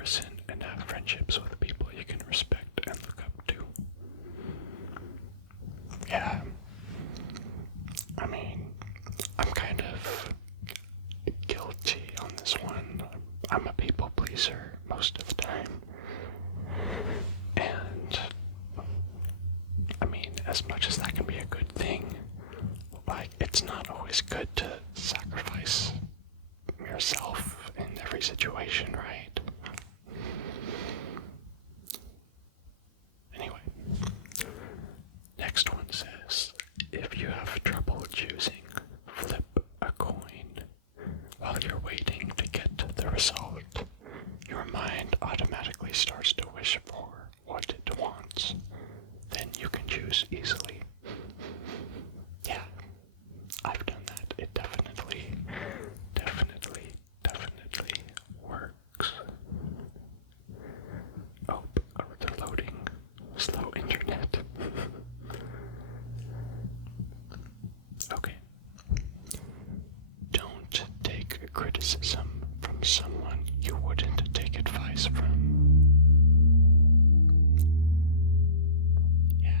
person and have friendships with people you can respect and look up to. Yeah, I mean, I'm kind of guilty on this one. I'm a people pleaser most of the time. And, I mean, as much as that can be a good thing, like, it's not always good to sacrifice yourself in every situation, right? Anyway, next one says, if you have trouble choosing, flip a coin. While you're waiting to get the result, your mind automatically starts to wish for what it wants. Then you can choose easily. Yeah, I've done that. It definitely works. Oh, they're loading. Slow internet. Okay. Don't take criticism from someone you wouldn't take advice from. Yeah.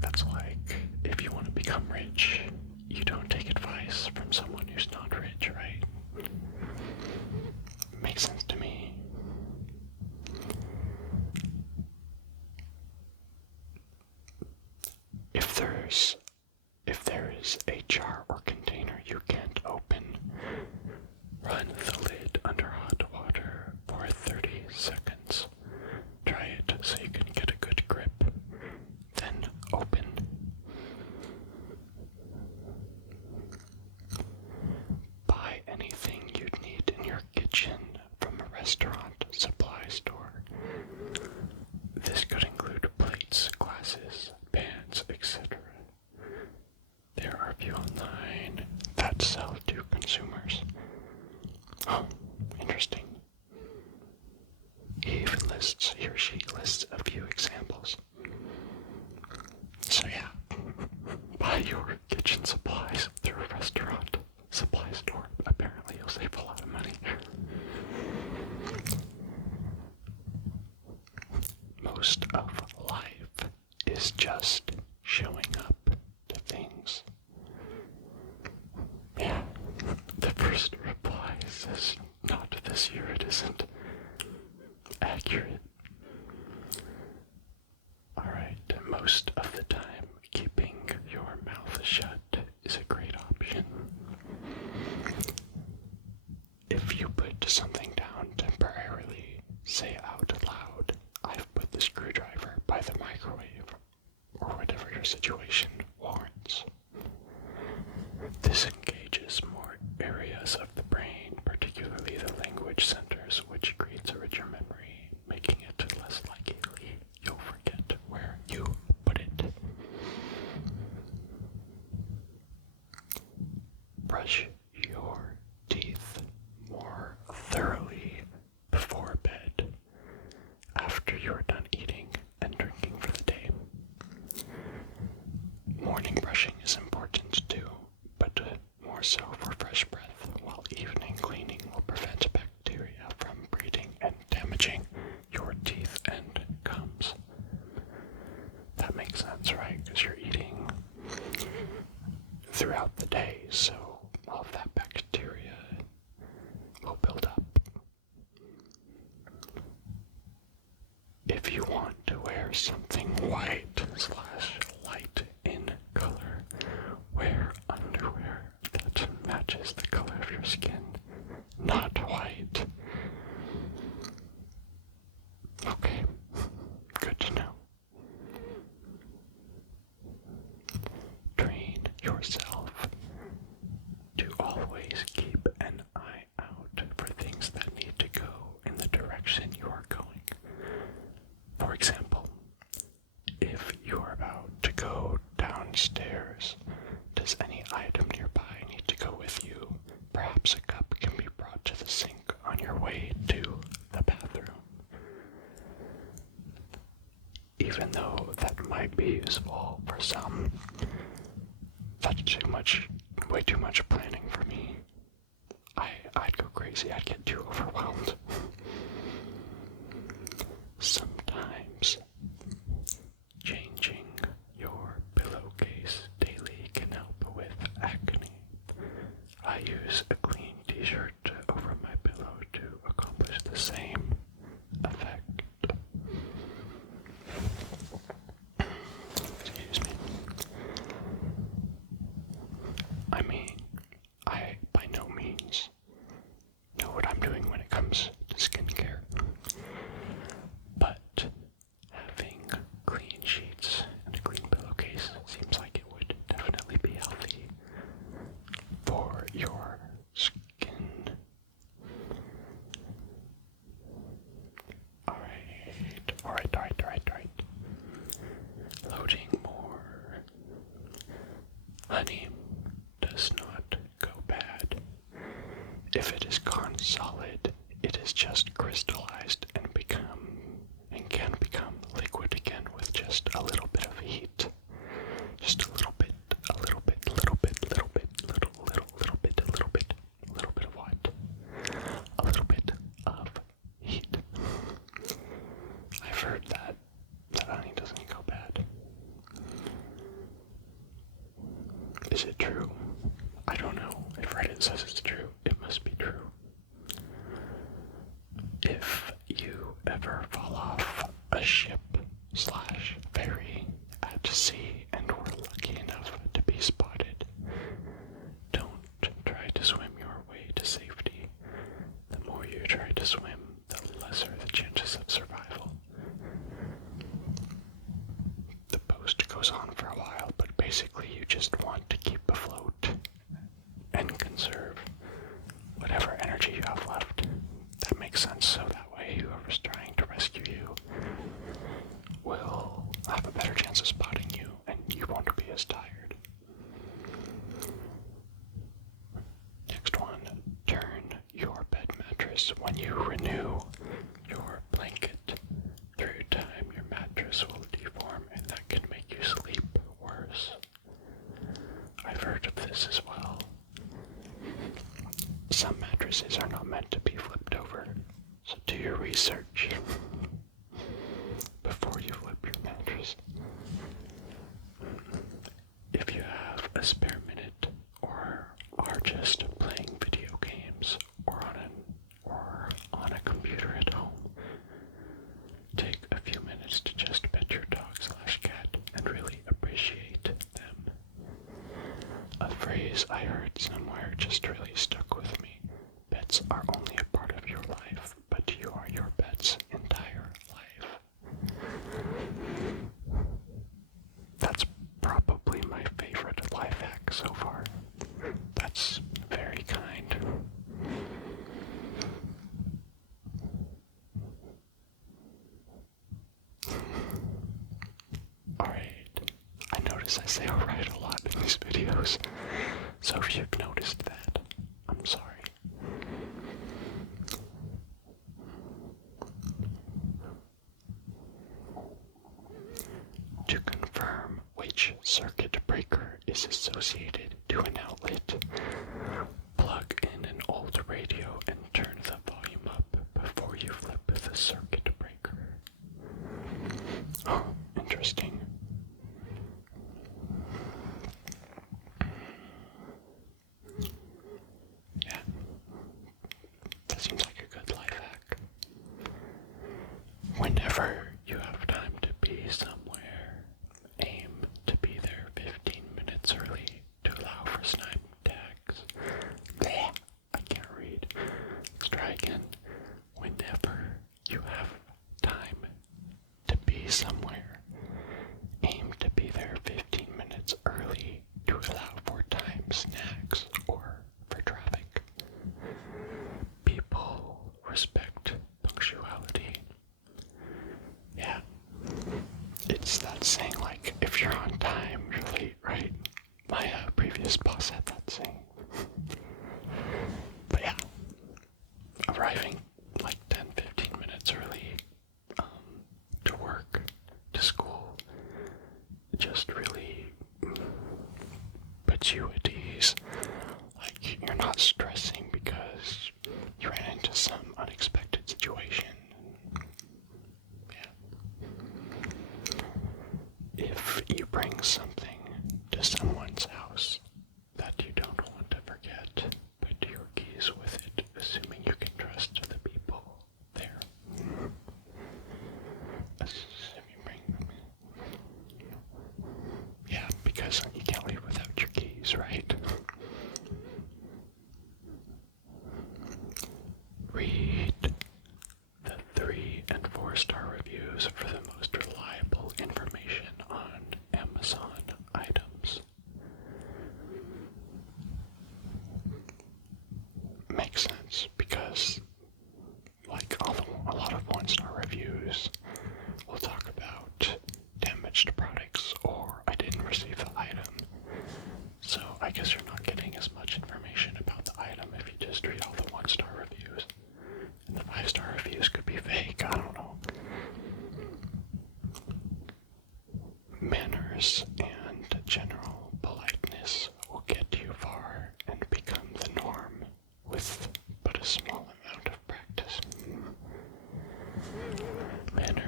That's like, if you want to become rich, you don't take advice from someone who's not rich, right? Makes sense to me. If there is a jar or container you can't open, run the lid under hot water for 30 seconds. Try it so you can get a good grip. Then open. Buy anything you'd need in your kitchen from a restaurant supply store. This could include plates, glasses, pans, etc. There are a few online that sell to consumers. Oh, interesting. He or she lists a few examples. So yeah, buy your kitchen supplies through a restaurant supply store. Apparently you'll save a lot of money. Most of life is just showing up to things. Yeah, the first reply says, not this year, it isn't accurate. Alright, most of the time, keeping your mouth shut is a great option. If you put something down temporarily, say out loud, I've put the screwdriver by the microwave, or whatever your situation warrants. This engages more areas of the brain, particularly the language centers, which creates a richer memory, making it less likely you'll forget where you put it. Brush your teeth more thoroughly before bed, after you're done eating and drinking for the day. Morning brushing is important too, but more so for fresh breath, while evening cleaning will prevent bacteria from breeding and damaging your teeth and gums. That makes sense, right? Because you're eating throughout the day, so all of that bacteria will build up. If you want to wear something white/light in color, wear underwear that matches the color of your skin, not white. Okay, good to know. Train yourself to always keep an eye out for things that need to go in the direction you are going. For example, if you're about to go downstairs, does any item nearby need to go with you? Perhaps a cup can be brought to the sink on your way to the bathroom. Even though that might be useful for some, that's way too much planning for me. I'd go crazy, I'd get too overwhelmed. just crystallized and can become liquid again with just a little bit of heat. Just a little bit, a little bit, little bit, little bit, little bit, a little bit of what? A little bit of heat. I've heard that honey doesn't go bad. Is it true? I don't know. If Reddit says it's true, it must be true. If you ever fall off a ship / ferry at sea and were lucky enough to be spotted, don't try to swim your way to safety. The more you try to swim, the lesser the chances of survival. The post goes on for a while, but basically you just want to keep afloat and conserve whatever energy you have left. That makes sense, so that way whoever's trying to rescue you will have a better chance of spotting you and you won't be as tired. Next one, turn your bed mattress. When you renew your blanket, through time your mattress will deform and that can make you sleep worse. I've heard of this as well. Some mattresses are not meant to be flipped over, so do your research before you flip your mattress. If you have a spare minute or are just playing video games or on a computer at home, take a few minutes to just pet your dog / cat and really appreciate them. A phrase I heard somewhere just really stuck with me. Pets are only a part of your life, but you are your pet's entire life. That's probably my favorite life hack so far. That's very kind. Alright, I notice I say alright a lot in these videos, so if you've noticed that, I'm sorry. To confirm which circuit breaker is associated to an outlet, plug in an old radio and turn the volume up before you flip the circuit breaker. Oh, interesting. Yeah, that seems like a good life hack. Whenever you have time to be somewhere, aim to be there 15 minutes early to allow for snipe attacks. Blech, I can't read. Let's try again. Whenever you have time to be somewhere, aim to be there 15 minutes early to allow for time snacks or for traffic. People respect punctuality. Yeah, it's that saying like, if you're on time, you're late, right? My previous boss had that saying. But yeah, arriving like 10-15 minutes early to work, to school, just really puts you at ease. Like, you're not stressing because you ran into some unexpected situation. If you bring something to someone's house that you don't want to forget, put your keys with it, assuming you can trust the people there. Yeah, because you can't leave without your keys, right?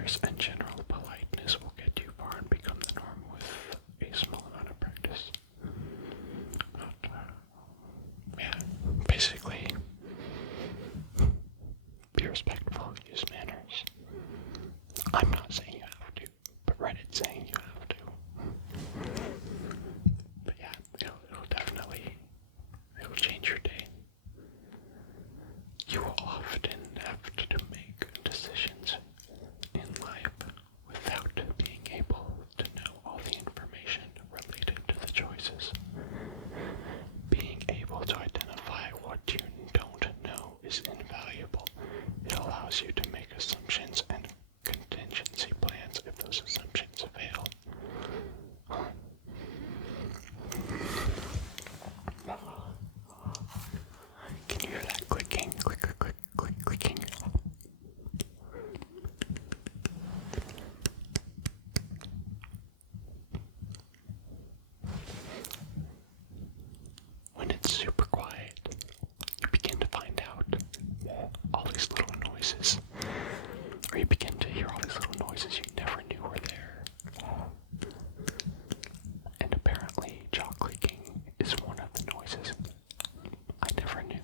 manners and general politeness will get you far and become the norm with a small amount of practice. Yeah, basically, be respectful, use manners. I'm not saying you have to, but Reddit's saying you have to. But yeah, it'll definitely, it'll change your day. You will often have to make decisions in life without being able to know all the information related to the choices. Being able to identify what you don't know is invaluable. It allows you to make assumptions and contingency plans if those assumptions fail. Can you hear that clicking? Clicker, click, click, clicking. When it's super quiet, you begin to find out all these little noises, or you begin to hear all these little noises you never knew were there. And apparently, jaw clicking is one of the noises I never knew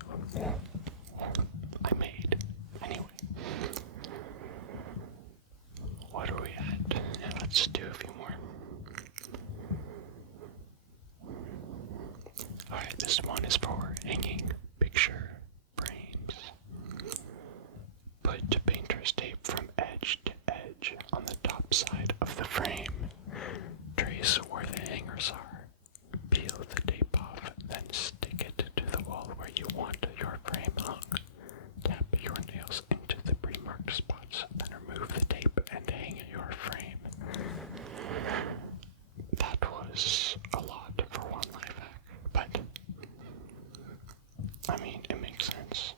I made. Anyway, what are we at? Yeah, let's do a few more. Alright, this one is for hanging picture frames. Put painter's tape from edge to edge on the top side of the frame. Trace where the hangers are. Peel the tape off, then stick it to the wall where you want your frame hung. Tap your nails into the pre-marked spots, then remove the tape and hang your frame. That was a lot for one life hack, but I mean, it makes sense.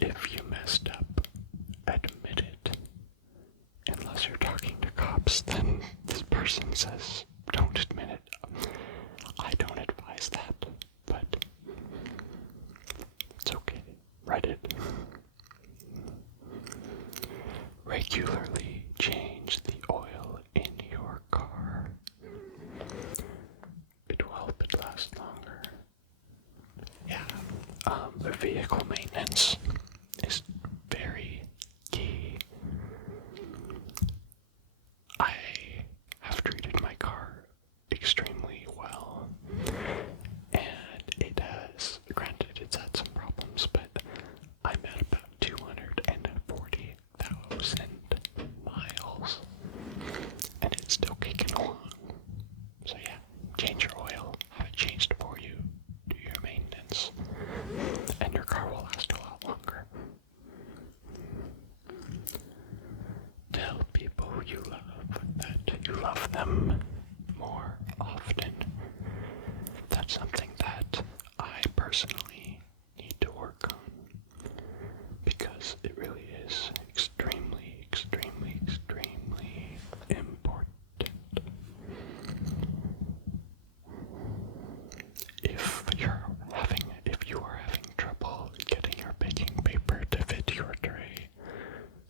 If you messed up, admit it. Unless you're talking to cops, then this person says, don't admit it. I don't advise that, but it's okay. Reddit. Regularly change the oil in your car. It will help it last longer. Yeah, the vehicle maintenance is very key. I have treated my car extremely well, and it has, granted it's had some problems, but I'm at about 240,000 miles, and it's still kicking along. So yeah, change your oil, have it changed for you, do your maintenance, and your car will last a lot longer. Tell people you love that you love them more often. That's something that I personally need to work on, because it really is extremely, extremely, extremely important. If you are having trouble getting your baking paper to fit your tray,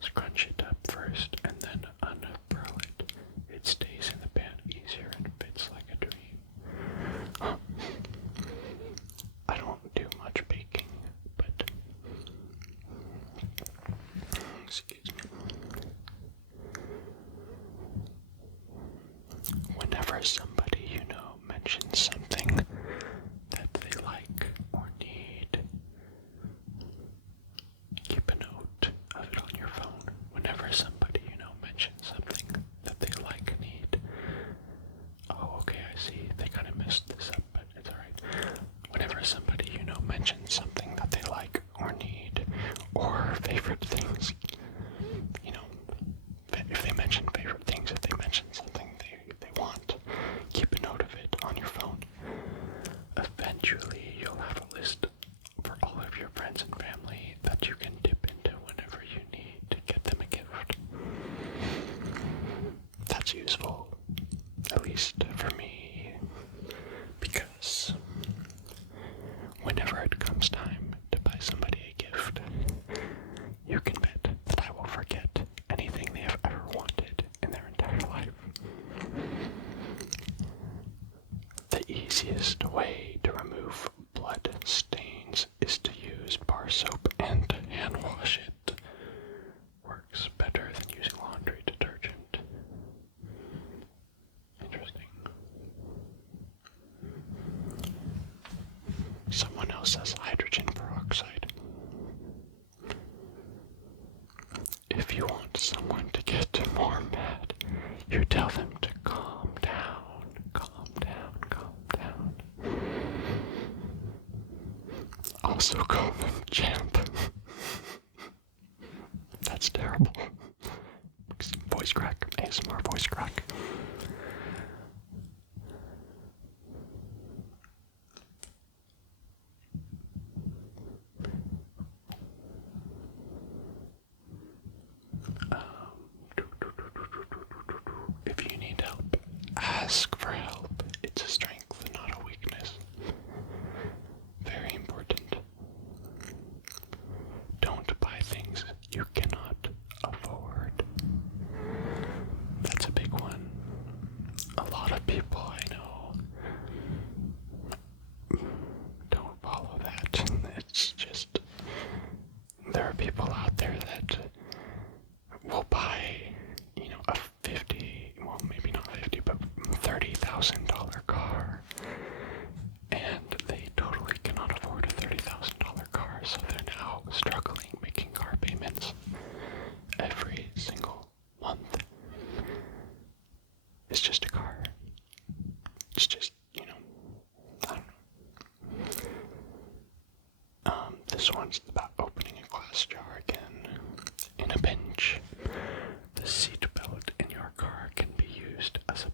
scrunch it up first and then unfurl it. It stays in the pan easier and fits like a dream. I don't do much baking, but excuse me. Whenever somebody you know mentions something that they like or need, keep a note of it on your phone. Whenever somebody you know mentions something that they like or need, oh, okay, I see, they kind of messed this up, but it's alright. Whenever somebody you know mentions something that they like or need, or favorite things, you know, if they mention favorite things, if they mention something they want, easiest way to remove blood stains is to use bar soap and hand wash it. Works better than using laundry detergent. Interesting. Someone else says hydrogen peroxide. If you want someone to get more mad, you tell them to calm down, calm down, calm down. Also call them champ. That's terrible. Voice crack, ASMR voice crack. If you need help, ask for help. It's a strength, not a weakness. Very important. Don't buy things you cannot afford. That's a big one. A lot of people I know don't follow that. It's just, there are people out there that will buy, a 50, well maybe not 50, but $30,000 car, and they totally cannot afford a $30,000 car, so they're now struggling making car payments every single month. It's just a car. It's just, I don't know. This one's about opening a glass jar again. In a pinch, the seat belt in your car can be used as a